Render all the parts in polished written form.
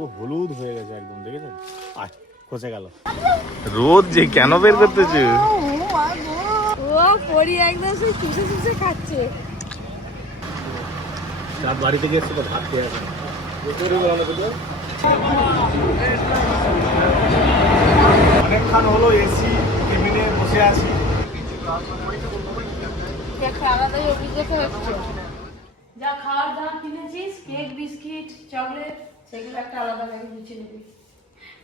পুরো হলুদ হয়ে গেছে একদম, দেখেছেন? আয় খসে গেল। রোদ যে কেন বের করতেছে? ও পরি একদম সেই চুষে চুষে খাচ্ছে। রাত বাড়ি থেকে এসে তো ভাত খেয়ে আসে। অনেকক্ষণ হলো এসি টেবিলে বসে আছি। একটা আলাদাই অভিজ্ঞতা হচ্ছে। যা খাওয়ার দাওয়ার কিনেছিস, কেক বিস্কিট চকলেট, সেগুলো একটা আলাদা ব্যাগে গুছিয়ে নিবি।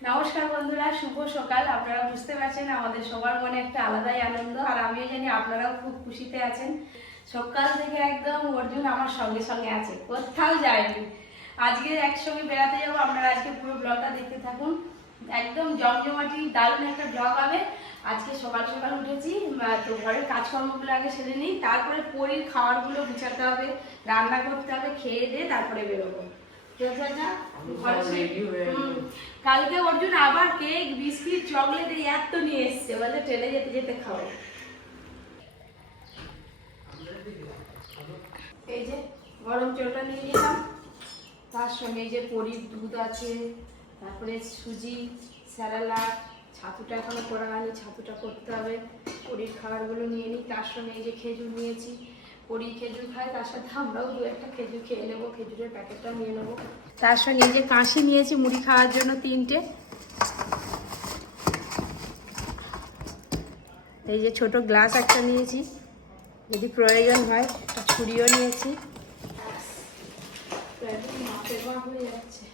নমস্কার বন্ধুরা, শুভ সকাল। আপনারা বুঝতে পারছেন আমাদের সবার মনে একটা আলাদাই আনন্দ, আর আমিও জানি আপনারাও খুব খুশিতে আছেন। সকাল থেকে একদম অর্জুন আমার সঙ্গে সঙ্গে আছে, কোথাও যায়নি। আজকে একসঙ্গে বেড়াতে যাবো, আপনারা আজকে পুরো ব্লগটা দেখতে থাকুন। একদম জমজমাটি দারুণ একটা ব্লগ হবে। আজকে সকাল সকাল উঠেছি, তো ঘরের কাজকর্মগুলো আগে সেরে নিই, তারপরে পরির খাবারগুলো গুছাতে হবে, রান্না করতে হবে, খেয়ে দিয়ে তারপরে বেরোবো। কালকে অর্জুন আবার কেক বিস্কিট চকলেট এত নিয়ে এসছে, বলে ট্রেনে যেতে যেতে খাবো। এই যে গরম জলটা নিয়ে নিলাম, তার সঙ্গে এই যে পরির দুধ আছে, তারপরে সুজি, স্যালাড, ছাতুটা এখনো করা হয়নি, ছাতুটা করতে হবে। পরির খাবারগুলো নিয়ে নিই, তার সঙ্গে এই যে খেজুর নিয়েছি, পরি খেজুর খায়, তার সাথে আমরাও দু একটা খেজুর খেয়ে নেবো, খেজুরের প্যাকেটটা নিয়ে নেবো। তার সঙ্গে এই যে কাশি নিয়েছি মুড়ি খাওয়ার জন্য 3টে। এই যে ছোট গ্লাস একটা নিয়েছি, যদি প্রয়োজন হয়। একটা ছুরিও নিয়েছি। হয়ে যাচ্ছে।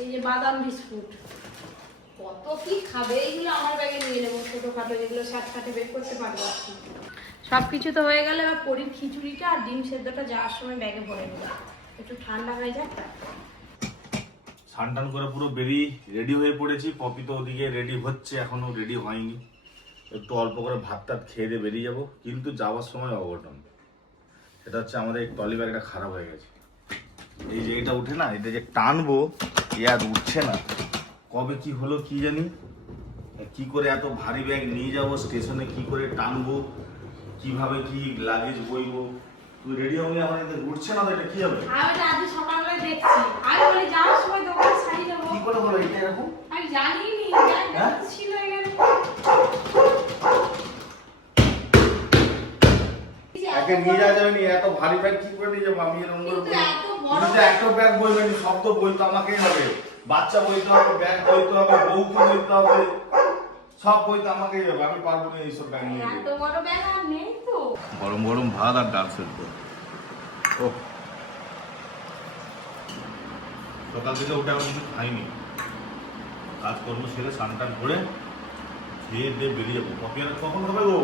এই যে বাদাম বিস্কুট, কত কি খাবে, এইগুলো আমার ব্যাগে নিয়ে নেবো, ছোটোখাটো যেগুলো সাথে বের করতে পারবো। সব কিছু তো হয়ে গেলে এবার পরির খিচুড়িটা আর ডিম সেদ্ধটা যাওয়ার সময় ব্যাগে ভরে নেবো, একটু ঠান্ডা হয়ে যাক। স্নান টান করে পুরো বেরিয়ে রেডি হয়ে পড়েছি। পপি তো ওদিকে রেডি হচ্ছে, এখনো রেডি হয়নি। একটু অল্প করে ভাত টাত খেয়ে দিয়ে বেরিয়ে যাবো, কিন্তু যাওয়ার সময় অঘটন। সেটা হচ্ছে আমাদের এই ট্রলি ব্যাগটা খারাপ হয়ে গেছে। এই যে এটা উঠে না, এটা যে টানবো এ আর উঠছে না। কবে কি হলো কি জানি, কি করে এত ভারী ব্যাগ নিয়ে যাবো স্টেশনে, কি করে টানবো, কিভাবে কি লাগেজ বইবো। তুই রেডি হবি, আমার এটা উঠছে না, তো এটা কি হবে? আমি আজ সকালবেলা দেখছি, আমি বলি যাওয়ার সময় দোকান ছাড়ি দেবো। কি করে হলো এটা এরকম? আমি জানিনি, ছিল এখানে। একে নিয়ে যাওয়া যাবে না, এত ভারী ব্যাগ কি করে নিয়ে যাবো আমি? এরকম করে একটা ব্যাগ বইবে না, সব তো বই তো আমাকেই হবে। বাচ্চা বইতে হবে, ব্যাগ বইতে হবে, বউকে বইতে হবে, সব বই তো আমাকেই হবে। আমি পারবো না এইসব ব্যাগ নিয়ে। এত বড় ব্যাগ আর নেই তো। গরম গরম ভাত আর ডাল সেদ্ধ। ও সকাল থেকে উঠে আমি কিছু খাইনি, কাজকর্ম সেরে স্নান টান করে খেয়ে দিয়ে বেরিয়ে যাবো। কপি আর কখন হবে গো?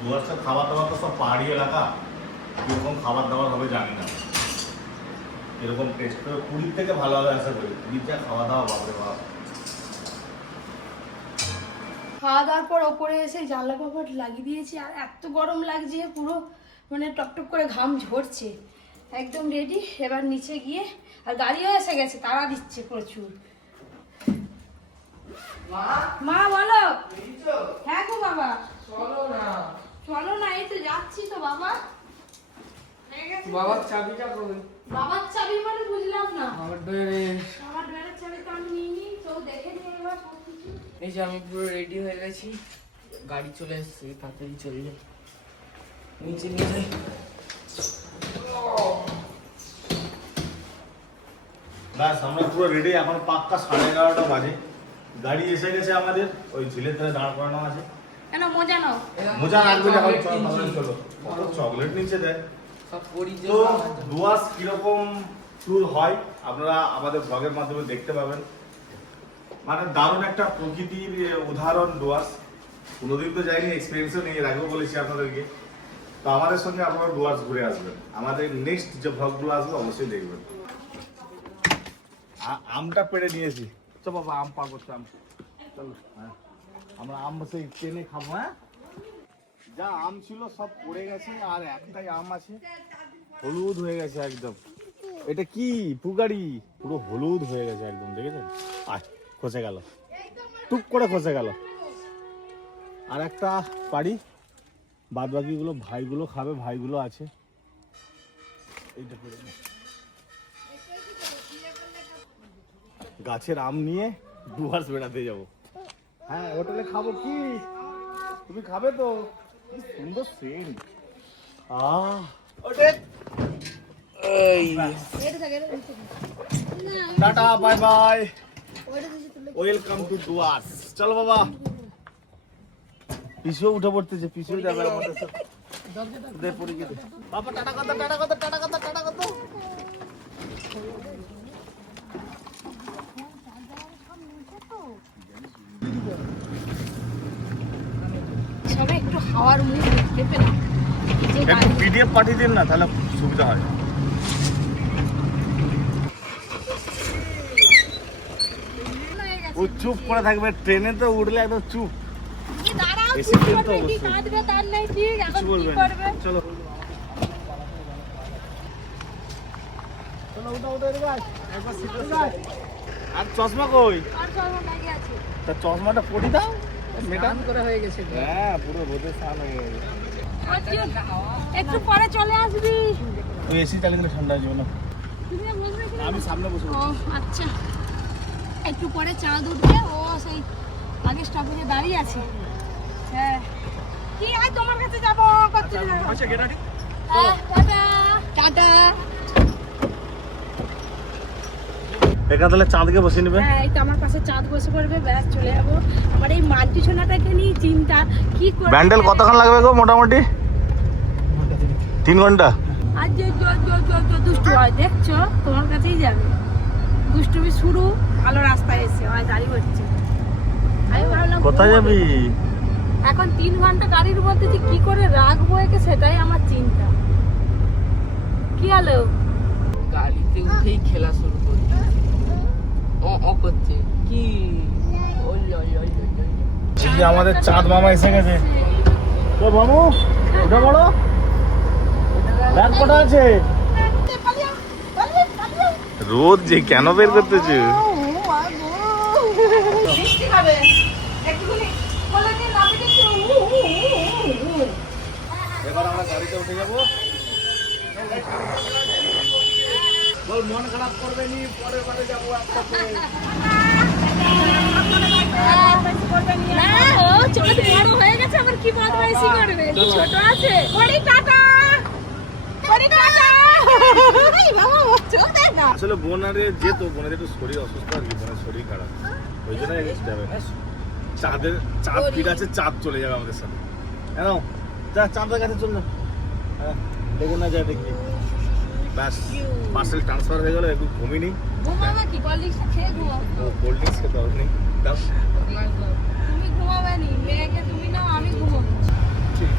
দুয়ারটা খাবার দাবার তো সব পাহাড়ি এলাকা, কিরকম খাবার দাবার হবে জানি না। এরকম টেস্ট করে পুরীর থেকে ভালো হবে আশা করি। পুরীর যা খাওয়া দাওয়া, বাপরে বাপ। খাওয়া দাওয়ার পর ওপরে এসে জানলা কাপড় লাগিয়ে দিয়েছি, আর এত গরম লাগছে, পুরো মানে টকটক করে ঘাম ঝরছে। একদম রেডি, এবার নিচে গিয়ে, আর গাড়িও এসে গেছে, তাড়া দিচ্ছে প্রচুর। মা বলো। হ্যাঁ গো বাবা, চলো না, এই তো যাচ্ছি তো বাবা। বাবার চাবিটা কবে? বাবার চাবি মানে বুঝলাম না। আমার ড্রয়ারে। আমার ড্রয়ারের চাবি তো আমি নিইনি, তো দেখে নিয়ে এবার সবকিছু। এই যে আমি পুরো রেডি হয়ে গেছি, গাড়ি চলে এসেছে, তাড়াতাড়ি চলে যাই, নিচে নিয়ে যাই। ব্যাস আমরা পুরো রেডি, এখন পাক্কা 11:30 বাজে। গাড়ি এসে গেছে আমাদের, ওই ঝিলের ধারে দাঁড় করানো আছে। কেন মজা নাও? মজা লাগবে যখন চলো। কত চকলেট নিচে দেয়। সব পরি তো ডুয়ার্স কিরকম ট্যুর হয় আপনারা আমাদের ব্লগের মাধ্যমে দেখতে পাবেন। মানে দারুণ একটা প্রকৃতির উদাহরণ ডুয়ার্স। কোনোদিন তো যাইনি, এক্সপিরিয়েন্সও নিয়ে রাখবো বলেছি আপনাদেরকে। তো আমাদের সঙ্গে আপনারা ডুয়ার্স ঘুরে আসবেন, আমাদের নেক্সট যে ব্লগগুলো আসবে অবশ্যই দেখবেন। আমটা পেড়ে নিয়েছি, চল বাবা আম পার করতে। আম চলো, হ্যাঁ আমরা আম বসে টেনে খাবো। হ্যাঁ যা আম ছিল সব পড়ে গেছে, আর একটাই আম আছে, হলুদ হয়ে গেছে একদম। এটা কি পুগাড়ি, পুরো হলুদ হয়ে গেছে একদম, দেখেছেন? আয় খসে গেল, টুপ করে খসে গেল। আর একটা পাড়ি বাদ বাকিগুলো ভাইগুলো খাবে, ভাইগুলো আছে। এইটা করে নে। গাছের আম নিয়ে ডুয়ার্স বেড়াতে যাবো। হ্যাঁ, হোটেলে খাবো। কি তুমি খাবে তো? কি সুন্দর scent. Tata, bye bye, welcome to Dooars. চলো বাবা। পিছুও উঠে পড়তেছে, পিছুও যাবে আমাদের সাথে। দে পড়ে গেছে বাবা। টাটা কথা, টাটা কথা, টাটা কথা, টাটা কথা। সবাই একটু হাওয়ার মুখ দেখতে পেলাম। একটু পিডিএফ পাঠিয়ে দিন না, তাহলে সুবিধা হয়। ও চুপ করে থাকবে, ট্রেনে তো উঠলে একদম চুপ। এসি ট্রেন তো অবশ্যই কিছু বলবে না। চলো চলো, উঠা উঠা এদিকে আয়। একবার সিটে আয়। আর চশমা কই? তা চশমাটা পরি দাও। মেটান করে হয়ে গেছে। হ্যাঁ, পুরো রোদে স্নান হয়ে গেছে। একটু পরে চলে আসবি। ওই এসি চালিয়ে দিলে ঠান্ডা হয়ে যাবে না। আমি সামনে বসে ও আচ্ছা, একটু পরে চাঁদ উঠবে। ও সেই আগে স্টপেজে দাঁড়িয়ে আছে। হ্যাঁ, কি আজ তোমার কাছে যাবো। আচ্ছা, গেট আটি। Tata tata. একা তাহলে চাঁদকে বসিয়ে নেবে। হ্যাঁ, এই তো আমার পাশে চাঁদ বসে পড়বে, ব্যাস চলে যাবো। আমার এই মানটি সোনাটাকে নিয়ে চিন্তা, কি করে। ব্যান্ডেল কতক্ষণ লাগবে গো মোটামুটি? 3 ঘন্টা। আজ যে দুষ্টু হয় দেখছো, তোমার কাছেই যাবে। দুষ্টুমি শুরু, ভালো রাস্তায় এসে হয় দাঁড়িয়ে হচ্ছে। আমি ভাবলাম কোথায় যাবি? এখন 3 ঘন্টা গাড়ির মধ্যে যে কি করে রাখবো একে, সেটাই আমার চিন্তা। কি হলো? গাড়িতে উঠেই খেলা শুরু করছে। ও করছে কি? ওই ওই ওই ওই ওই। আমাদের চাঁদ মামা এসে গেছে। তো মামু উঠে পড়ো। ব্যাগ কটা আছে? রোদ যে কেন বের করতেছে? বৃষ্টি হবে একটুখানি বলে দিন, আমি দেখছি। এবার আমরা গাড়িতে উঠে যাবো। বল মন খারাপ করবে নি, পরের বারে যাবো একসাথে। না, ও ছোট বড় হয়ে গেছে, আবার কি বদমাইশি করবে? ছোট আছে। বড়ি টাটা, বড়ি টাটা। এই বাবা, ও চলতে না। আসলে বোনারে যেত, বোনের একটু শরীর অসুস্থ আর কি, বোনের শরীর খারাপ, ওই জন্য যাবে। চাঁদ ফির আছে, চাঁদ চলে যাবে আমাদের সাথে। কেন যা চাঁদের কাছে চল না। হ্যাঁ, দেখে না যায় দেখবি। ব্যাস, পার্সেল ট্রান্সফার হয়ে গেল। একটু ঘুমিনি। ঘুমাবে কি? কোল্ড ড্রিঙ্কস খেয়ে ঘুমাও। কোল্ড ড্রিঙ্কস খেতে হবে নেই। তুমি ঘুমাবে নি, মেয়েকে তুমি নাও, আমি ঘুমাবো। ঠিক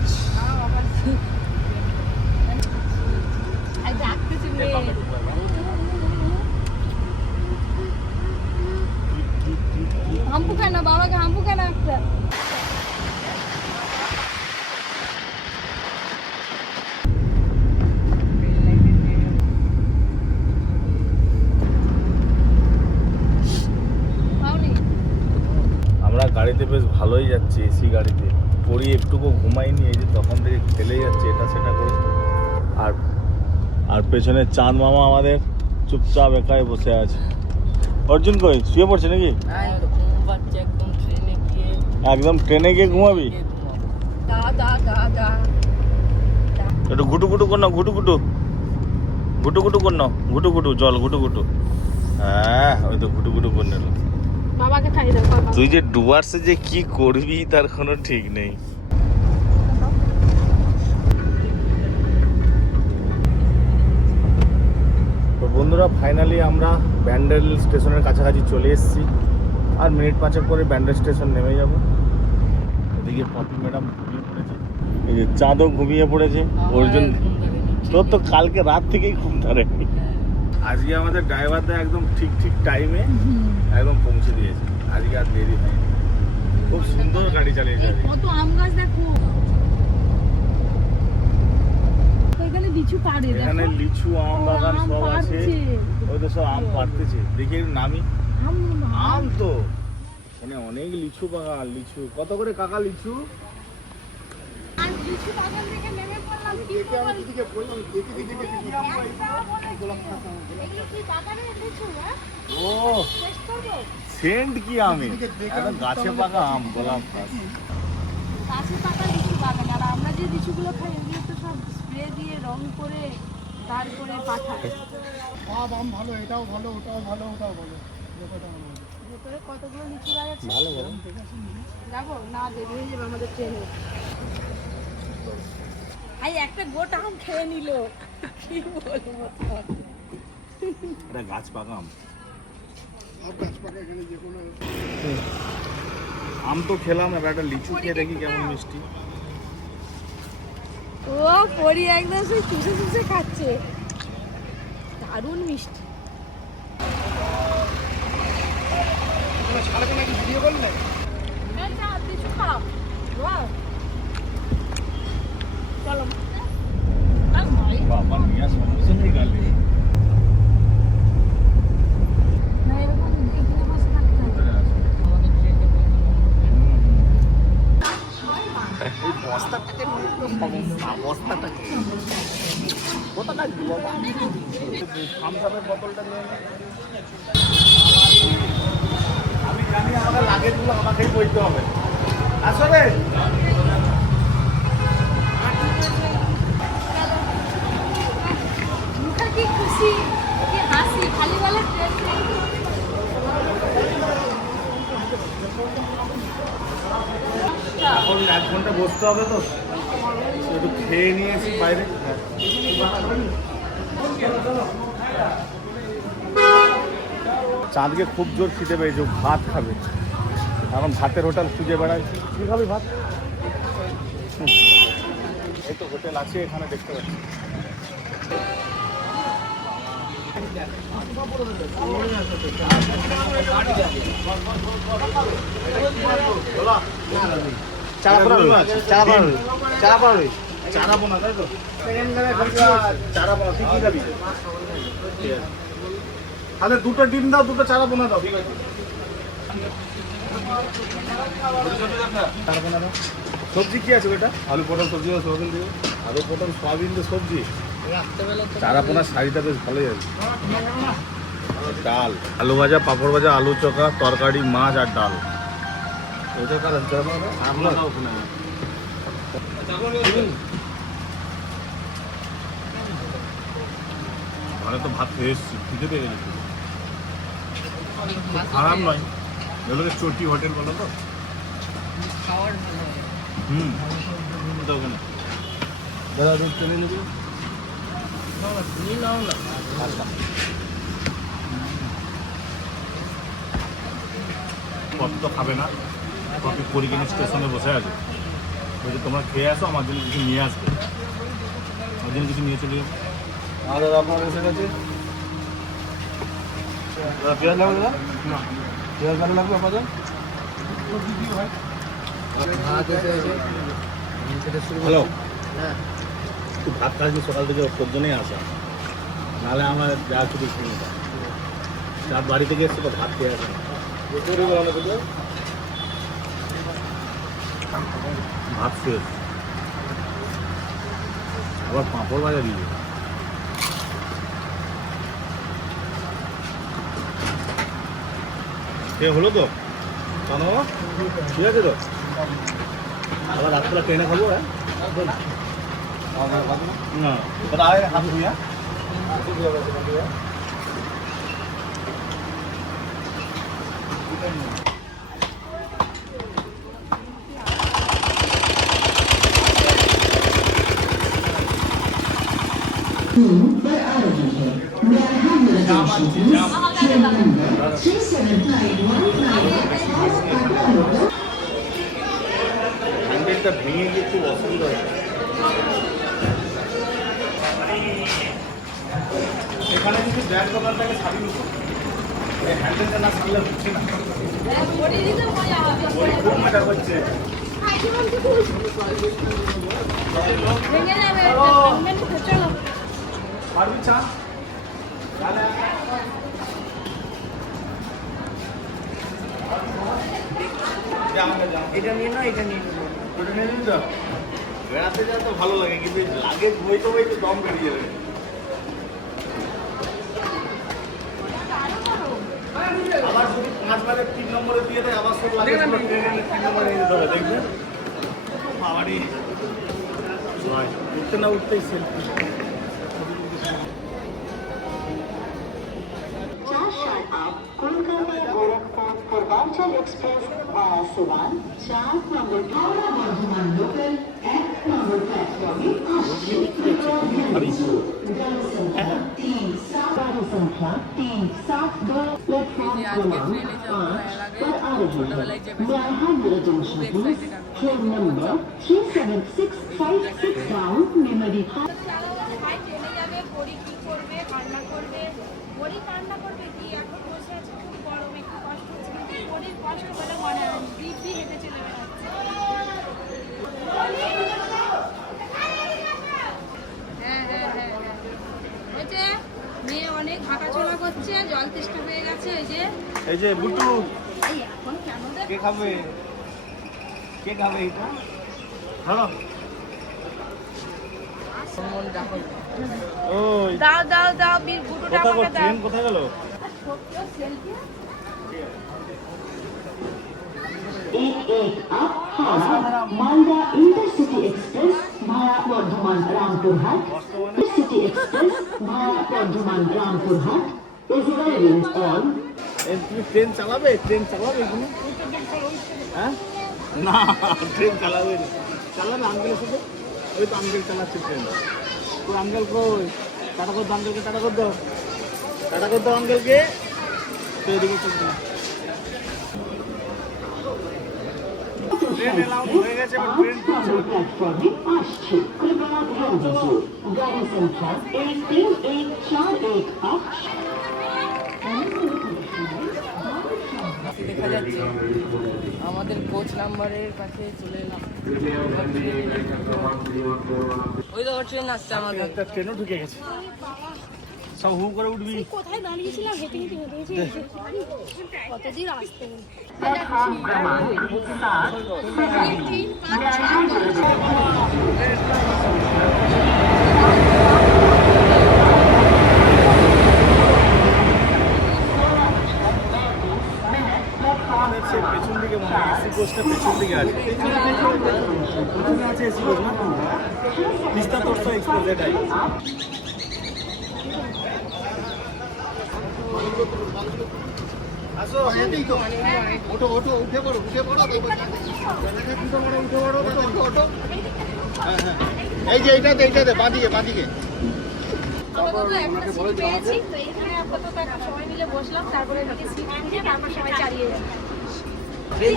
আর ডাকতেছি মেয়ে। হাম্পু কেন বাবাকে, হাম্পু কেন একটা? আমরা গাড়িতে বেশ ভালোই যাচ্ছি, এসি গাড়িতে। পরি একটুকু ঘুমাইনি, এই যে তখন থেকে খেলে যাচ্ছে এটা সেটা করে। আর পেছনে চাঁদ মামা আমাদের চুপচাপ একাই বসে আছে। অর্জুন কই, শুয়ে পড়ছে নাকি? একদম ট্রেনে গিয়ে ঘুমাবি? একটু ঘুটু ঘুটু কর না, ঘুটু ঘুটু ঘুটু ঘুটু কর না, ঘুটু ঘুটু জল ঘুটু ঘুটু। হ্যাঁ, ওই তো ঘুটু ঘুটু করে নিল। বাবাকে খাইয়ে দাও বাবা। তুই যে ডুয়ার্সে যে কি করবি তার কোনো ঠিক নেই। তো বন্ধুরা, ফাইনালি আমরা ব্যান্ডেল স্টেশনের কাছাকাছি চলে এসেছি। আর মিনিট 5 পরে ব্যান্ডেল স্টেশন নেমে যাব। এদিকে পপি ম্যাডাম ঘুমিয়ে পড়েছে, এই যে চাঁদও ঘুমিয়ে পড়েছে। অর্জুন তোর তো কালকে রাত থেকেই ঘুম ধরে। আজকে আমাদের ড্রাইভারটা একদম ঠিক ঠিক টাইমে একদম পৌঁছে দিয়েছে। আজকে আর দেরি হয়নি। খুব সুন্দর গাড়ি চালিয়েছে। কত আম গাছ দেখো, এখানে লিচু পাড়ে। এখানে লিচু, আম বাগান আম সব আছে। পাড়ছে। ওই তো সব আম পাড়তেছে, দেখি নামি। আম আম তো এখানে অনেক লিচু বাগান। লিচু কত করে কাকা লিচু? লিচু বাগান থেকে নেমে পড়লাম কি দেখে আমি দিদিকে বললাম দেখে এগুলো কি বাগানের লিচু না ও টেস্ট করবো সেন্ট কি আমি এখন গাছে পাকা আম গোলাপ গাছ। গাছে পাকা লিচু বাগান। আর আমরা যে লিচুগুলো খাই এগুলো তো সব স্প্রে দিয়ে রং করে তারপরে পাঠায়। সব আম ভালো, এটাও ভালো, ওটাও ভালো, ওটাও ভালো। ভেতরে কতগুলো লিচু গাছ আছে ভালো ভালো যাবো না দেরি হয়ে যাবে আমাদের ট্রেনে। আই একটা গোটা আম খেয়ে নিল কি বলবো এটা গাছ পাকা আম। সব গাছ পাকা এখানে যে কোনো আম তো খেলাম, এবার একটা লিচু খেয়ে দেখি কেমন মিষ্টি। ও পরি একদম সেই চুষে চুষে খাচ্ছে, দারুণ মিষ্টি। ছাড়বে নাকি ভিডিও করলে? লিচু খাও চলো বাবা নিয়ে সমস্যা নেই গালে। না এরকম এখানে বসে থাকতে হবে। আমাদের ট্রেনে থামসাপের বোতলটা নিয়ে নে। আমি জানি আমাদের লাগেজগুলো আমাকেই বইতে হবে। আসলে মুখে কি খুশি কি হাসি, খালি বলে ট্রেন নেই। এখন 1 ঘন্টা বসতে হবে তো, একটু খেয়ে নিয়েছি বাইরে। চাঁদকে খুব জোর খিদে পেয়েছে, ও ভাত খাবে। এখন ভাতের হোটেল খুঁজে বেড়াই। কি খাবি ভাত? এই তো হোটেল আছে এখানে, দেখতে পাচ্ছি। চারা পোনা তাই তো? চারা পোনা তুই কি খাবি? তাহলে 2টো ডিম দাও, 2টো চারা পোনা দাও। ঠিক আছে, চারা পোনা দাও। সবজি কি আছে ওটা? আলু পটল সবজি, সোয়াবিন দিয়ে। আলু পটল সোয়াবিন দিয়ে সবজি। চারা পোনার শাড়িটা বেশ ভালোই আছে। ডাল, আলু ভাজা, পাঁপড় ভাজা, আলু চোখা, তরকারি, মাছ আর ডাল। ওটা কারণ ঘরে তো ভাত খেয়ে এসেছি, খিদে পেয়ে গেছি। খারাপ নয়, এগুলোকে চটি হোটেল বলো তো। খাওয়ার ভালো হয়। তো ওখানে দাদা দুধ টেনে নেবে। তুমি নাও না। কত তো খাবে না, কপি পরিকিনে স্টেশনে বসে আছে। বলছি তোমরা খেয়ে আসো, আমার জন্য কিছু নিয়ে আসবে। আমার জন্য কিছু নিয়ে চলে যাবো। আর দাদা আপনার এসে গেছে। পেঁয়াজ লাগবে দাদা? না, পেঁয়াজ ভালো লাগবে আপনাদের? হ্যালো, তুই ভাত খাসনি সকাল থেকে, তোর জন্যই আসা। নাহলে আমার যা কিছু শুনি না। রাত বাড়ি থেকে এসছে তো ভাত খেয়ে আসে না। ভাত খেয়ে আবার পাঁপড় ভাজা দিয়ে হলো তো কেন ঠিক আছে তো? আবার রাত্রে ট্রেনে খাবো। হ্যাঁ না হাত ধুইয়া হ্যান্ডেলটা ভেঙে গিয়ে খুব অসুবিধা হয়। এখানে কিছু ব্যাগ দোকানটাকে সারিয়ে নিত, হ্যান্ডেলটা না সারলে হচ্ছে না। খুব মজা করছে। ভেঙে যাবে চলো পারবি চা? এটা নিয়ে নাও, এটা নিয়ে নেবো। ওটা নিয়ে নিবি তো? বেড়াতে যাওয়া তো ভালো লাগে কিন্তু লাগে বইতে বইতে দম বেরিয়ে যাবে। আবার যদি 5 বারে 3 নম্বরে দিয়ে দেয় আবার সব লাগে ট্রেনে 3 নম্বরে নিয়ে যেতে হবে দেখবেন বাবারি উঠতে না উঠতেই সেলফি। 478 কলকাতা গোরখপুর পূর্বাঞ্চল এক্সপ্রেস ভায়া সিবান 4 নম্বর হাওড়া বর্ধমান লোকাল 1 নম্বর প্ল্যাটফর্মে আসছে। গাড়ি সংখ্যা 372 প্ল্যাটফর্ম पर आ रही है। न्यायहार जंक्शन ट्रेन नंबर 37656 डाउन मेमोरी ট্রেনে যাবে পরি কি করবে কান্না করবে পরি কান্না করবে কি এখন বসে আছে খুব গরম একটু কষ্ট হচ্ছে কিন্তু পরির কষ্ট বলে মনে হয় দিব্যি হেঁটে চলে বেড়াচ্ছে হ্যাঁ ওই যে মেয়ে অনেক হাঁটাচলা করছে জল তেষ্টা পেয়ে গেছে এই যে বুটু এই এখন কেন দেখ কে খাবে এটা হ্যালো মন ডাকো ওই দাও বীর গুটুটা কোথায় আমাকে দাও ট্রেন কোথায় গেল? Selfie 11 up Howrah Malda intercity express Bhaya Bardhaman Rampurhat intercity express Bhaya Bardhaman Rampurhat is arriving on তুমি ট্রেন চালাবে এখানে? হ্যাঁ না ট্রেন চালাবে না। চালাবে আঙ্কেলের সাথে ওই তো আঙ্কেল চালাচ্ছে ট্রেন। তো আঙ্কেল কই টাটা কর দাও আঙ্কেলকে টাটা কর দাও আঙ্কেলকে তো এদিকে চলবে ট্রেন এলাও হয়ে গেছে এবার ট্রেন number platform আসছে कृपया ध्यान दीजिए गाड़ी संख्या 13141 up দেখা যাচ্ছে আমাদের কোচ নাম্বারের কাছে চলে এলাম ওই তো ট্রেন আসছে আমাদের একটা ট্রেনও ঢুকে গেছে সব হু করে উঠবি কোথায় দাঁড়িয়েছিলাম হেঁটে হেঁটে কতদিন আসতে प्लेटफॉर्म क्रमांक 7 পেছন দিকে মনে হয় এসি কোচটা পেছন দিকে আছে কোথায় আছে এসি কোচ না তিস্তা তোরসা এক্সপ্রেস এটাই আসো ওঠো উঠে পড়ো এই যে এইটাতে বাঁদিকে আপাতত একটা সিট পেয়েছি তো এখানে আপাতত একটা সবাই মিলে বসলাম তারপরে এদিকে সিট খুঁজে তারপর সবাই চালিয়ে যাবে ট্রেন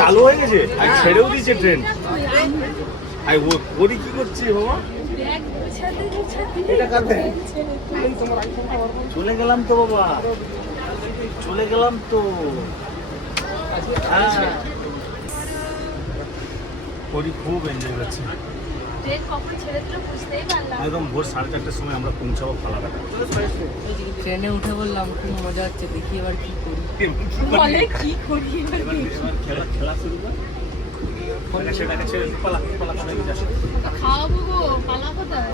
চালু হয়ে গেছে আর ছেড়েও দিয়েছে ট্রেন আর ওরি কি করছে বাবা ব্যাগ গুছাতে এটা কাটবে চলে গেলাম তো বাবা হ্যাঁ ওরি খুব এনজয় করছে ট্রেন কখন ছেড়ে দিল বুঝতেই পারলাম একদম ভোর 4:30টার সময় আমরা পৌঁছাবো ফালাকাটা ট্রেনে উঠে বললাম খুব মজা হচ্ছে দেখি এবার কি করি বলে কি করি খেলা শুরু কর সেটাকে ছেড়ে পালা খাওয়াবো গো পালা কোথায়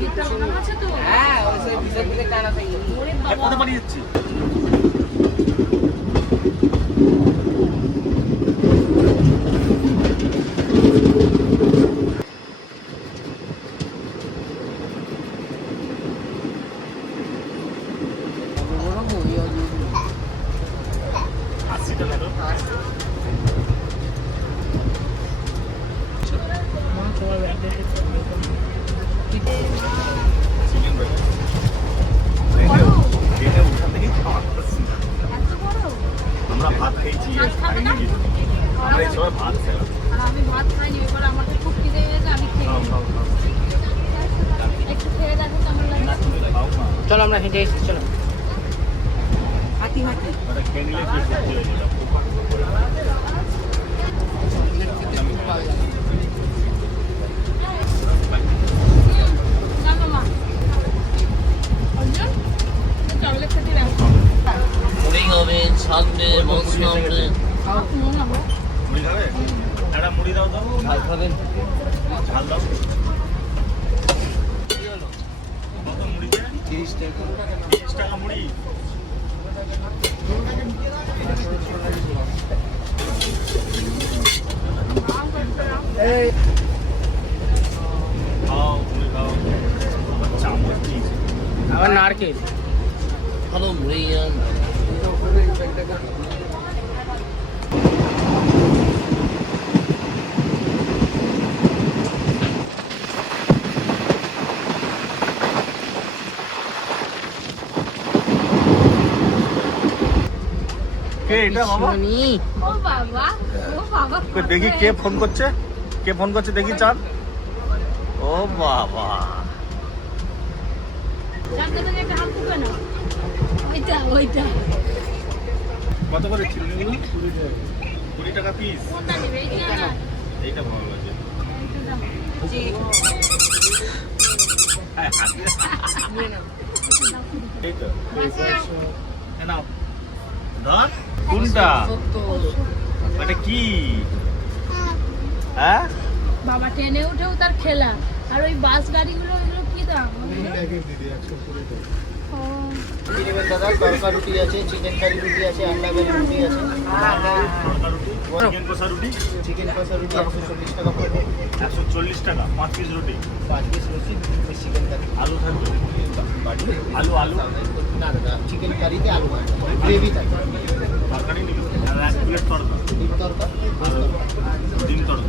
গিটটা বানানো আছে তো হ্যাঁ ওই সে ভিতর থেকে টানা পেয়ে ওরে কোথায় বাবা বাড়ি যাচ্ছি আমরা ভাত খেয়েছি খাইনি কিছু আমরা এই সবাই ভাত খেলাম আর আমি ভাত খাইনি এবার আমাকে খুব খিদে পেয়েছে আমি খেয়ে একটু খেয়ে দেখো কেমন লাগে চলো আমরা হেঁটে এসেছি চলো হাতি ওটা খেয়ে নিলে কি সত্যি হয়ে যাবে না মা অঞ্জন চকলেট খেতে রাখো মুড়ি হবে ছাগলে মাংস হবে খাও না মুড়ি খাবে একটা মুড়ি দাও তো ভাত খাবেন 30 টাকা মুড়ি। খাও মুড়ি খাও। আবার চামচ দিয়েছে। আবার নারকেল ভালো মুড়ি কে এটা বাবা? ও বাবা, ও বাবা। কই দেখি কে ফোন করছে, কে ফোন করছে দেখি চাঁদ। ও বাবা, চারটা থেকে একটা হাত তুলবে না। ওইটা। কত করে চিংড়িগুলো? 20 টাকা পিস। কোনটা নেবে? এইটা না। এইটা ভালো লাগে। এই তো। এ নাও। ধর। কোনটা? এটা কি? হ্যাঁ? বাবা ট্রেনে উঠেও তার খেলা। আর ওই বাস গাড়িগুলো এগুলো কি দাম? ও, দাদা তরকা রুটি আছে, চিকেন কারি রুটি আছে, আন্ডা কারি রুটি আছে, তড়কা রুটি, চিকেন কষা রুটি, চিকেন কষা রুটি 140 টাকা পড়বে, 140 টাকা, 5 পিস রুটি, 5 পিস রুটি, 2 পিস চিকেন কারি। আলু থাকবে, আলু না দাদা, চিকেন কারিতে আলু ভাজা, গ্রেভি থাকে, তরকারি নিবি, আর 1 প্লেট তড়কা, ডিম তরকা, আর ডিম তড়কা।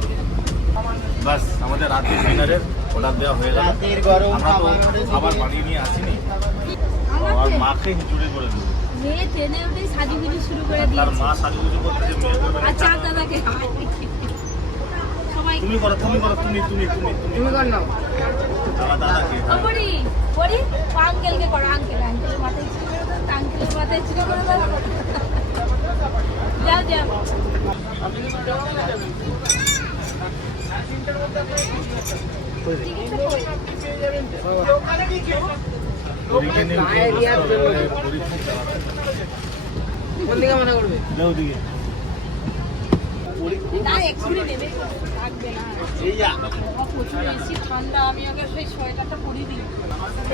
বাস আমাদের রাতের ডিনারের অর্ডার দেওয়া হয়ে গেল। রাতের গরম আমরা তো খাবার খাবার বানিয়ে নিয়ে আসিনি, আর মাকে খিচুড়ি করে দেবো। মেয়ে ট্রেনে উঠেই সাজুগুজু শুরু করে তার দিয়েছে। মা সাজুগুজু করতে মেয়ে করবে না। আর চার দাদাকে সবাই তুমি করো, তুমি কর নাও আমার দাদাকে। ও পড়ি ও আঙ্কেলকে করো, আঙ্কেলের মাথায় ছিল করে দাও, আঙ্কেলের মাথায় ছিল করে দাও। যাও পুরীকে নিয়ে পুরী কোন দিকে মনে করবে যাও দিকে। না এক্ষুনি নেবে থাকবে না। প্রচুর বেশি ঠান্ডা, আমি আগে সেই সোয়েটারটা পরিয়ে দিই।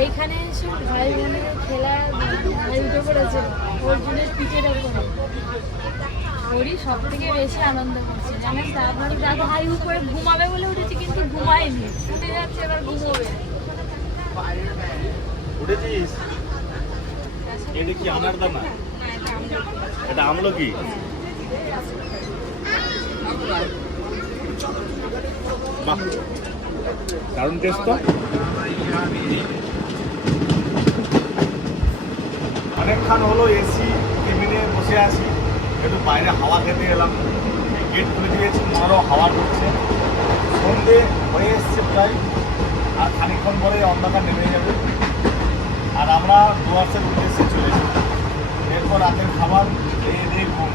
এইখানে এসে ভাই বোনের খেলা ভাই উঠে পড়েছে অর্জুনের পিঠের ওপরে। ওরই সব থেকে বেশি আনন্দ করছে জানেন। তারপরে দাদা হাই উপরে ঘুমাবে বলে উঠেছে, কিন্তু ঘুমায়নি, উঠে যাচ্ছে এবার ঘুমোবে। উঠেছিস? এটা কি আনার দানা? এটা আমলকি? বাহ, দারুণ টেস্ট তো। অনেকক্ষণ হলো এসি কেবিনে বসে আছি, একটু বাইরে হাওয়া খেতে এলাম। গেট খুলে দিয়েছি, মনেরও হাওয়া ঢুকছে। সন্ধে হয়ে এসছে প্রায়, আর খানিকক্ষণ পরে অন্ধকার নেমে যাবে। আর আমরা ডুয়ার্সের উদ্দেশ্যে চলেছি। এরপর রাতের খাবার এই ঘুম।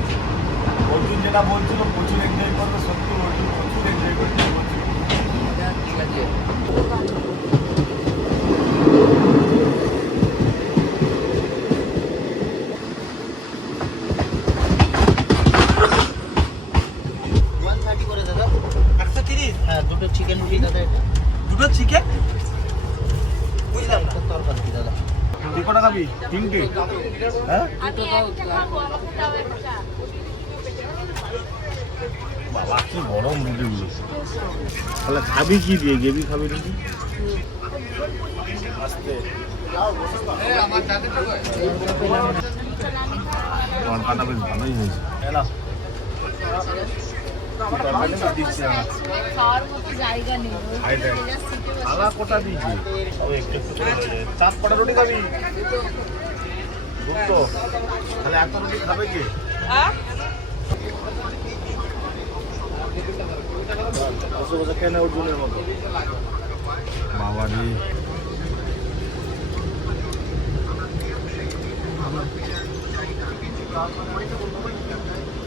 অর্জুন যেটা বলছিল প্রচুর এনজয় করবে, সত্যি অর্জুন প্রচুর এনজয় করতে বলছিল। ঠিক আছে করে দাদা। 130? হ্যাঁ, দুটো চিকেন রুটি দাদা, এটা দুটো চিকেন? বুঝলাম না, তরকা রুটি দাদা। তুই কটা খাবি? 3টে? হ্যাঁ আমি একটা খাবো, আমাকে দাও একটা। বাবা কি বড় মুড়িগুলো। তাহলে খাবি কি দিয়ে? গেবি খাবি নাকি? আস্তে তরকাটা বেশ ভালোই হয়েছে। এলা দিচ্ছি না, খাওয়ার মতো জায়গা নেই। খাই দেখ। আলা কোটা দিয়েছি, ও একটু একটু করে দিয়ে। চাপ কটা রুটি খাবি? দুটো? তাহলে এত রুটি খাবে কে? বসে বসে কেনে অর্জুনের মতো। বাবা রে,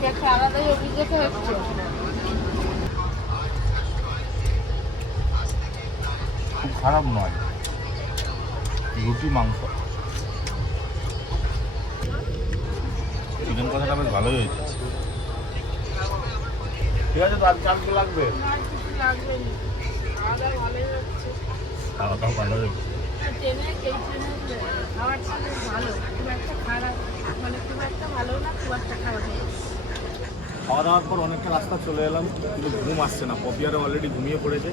একটা আলাদাই অভিজ্ঞতা হচ্ছে। খুব খারাপ নয়, রুটি মাংস। চিকেন কষাটা বেশ ভালোই হয়েছে। ঠিক আছে, তো আর চাল তো লাগবে? খাওয়া দাওয়া ভালো হয়েছে। ট্রেনে এই ট্রেনের খাবারটা বেশ ভালো, খুব একটা খারাপ, মানে খুব একটা ভালো না, খুব একটা খারাপ না। খাওয়া দাওয়ার পর অনেকটা রাস্তা চলে এলাম, কিন্তু ঘুম আসছে না। পপিয়ারে অলরেডি ঘুমিয়ে পড়েছে।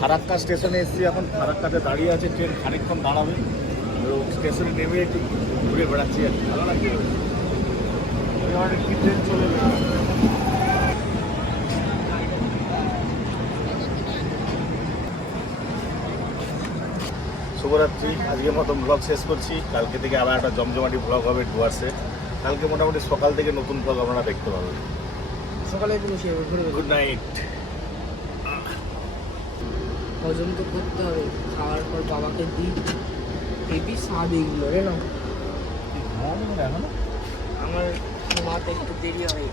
ফারাক্কা স্টেশনে এসেছি, এখন ফারাক্কাতে দাঁড়িয়ে আছে, ট্রেন খানিকক্ষণ দাঁড়াবে। স্টেশনে নেমে একটু ঘুরে বেড়াচ্ছি আর কি, ভালো লাগছে। এবার একটি ট্রেন চলে এলো। শুভরাত্রি, আজকের মতো ব্লগ শেষ করছি। কালকে থেকে আবার একটা জমজমাটি ব্লগ হবে ডুয়ার্সে। কালকে মোটামুটি সকাল থেকে নতুন ব্লগ আপনারা দেখতে পাবেন। সকালে একটু বসে যাবে, ঘুরে গুড নাইট। হজম তো করতে হবে, খাওয়ার পর বাবাকে দিই। হেভি স্বাদ এগুলো রে না, এখন আমার ঘুমাতে একটু দেরি হয়।